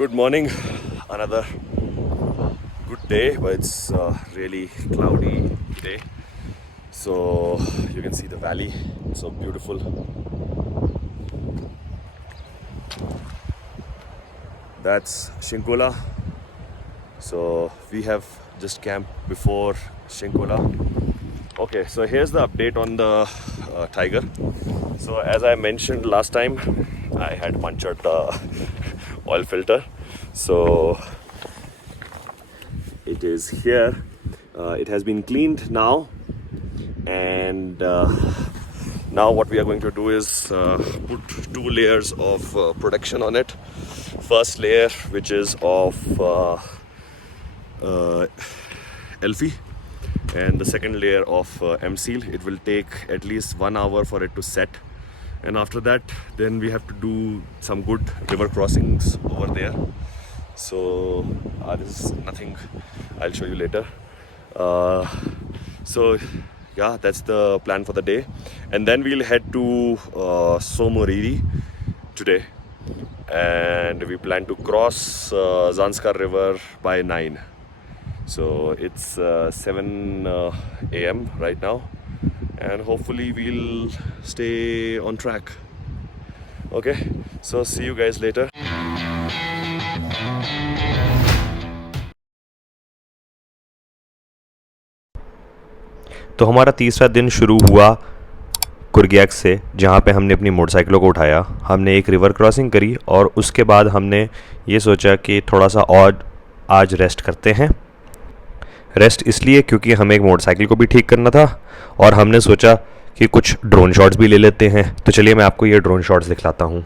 Good morning, another good day, but it's really cloudy today. So you can see the valley, it's so beautiful. That's Shinkola. So we have just camped before Shinkola. Okay, so here's the update on the tiger. So as I mentioned last time, I had punctured the oil filter. So it is here. It has been cleaned now, and now what we are going to do is put two layers of protection on it. First layer, which is of Elfie, and the second layer of M-Seal. It will take at least 1 hour for it to set, and after that then we have to do some good river crossings over there. So this is nothing, I'll show you later. So yeah, that's the plan for the day, and then we'll head to Somoriri today, and we plan to cross Zanskar River by 9. So it's 7 a.m. right now, and hopefully we'll stay on track. Okay, so see you guys later. तो हमारा तीसरा दिन शुरू हुआ कुर्गियाक से, जहाँ पे हमने अपनी मोटरसाइकिलों को उठाया। हमने एक रिवर क्रॉसिंग करी और उसके बाद हमने ये सोचा कि थोड़ा सा और आज रेस्ट करते हैं। रेस्ट इसलिए क्योंकि हमें एक मोटरसाइकिल को भी ठीक करना था, और हमने सोचा कि कुछ ड्रोन शॉट्स भी ले लेते हैं। तो चलिए मैं आपको ये ड्रोन शॉट्स दिखलाता हूँ।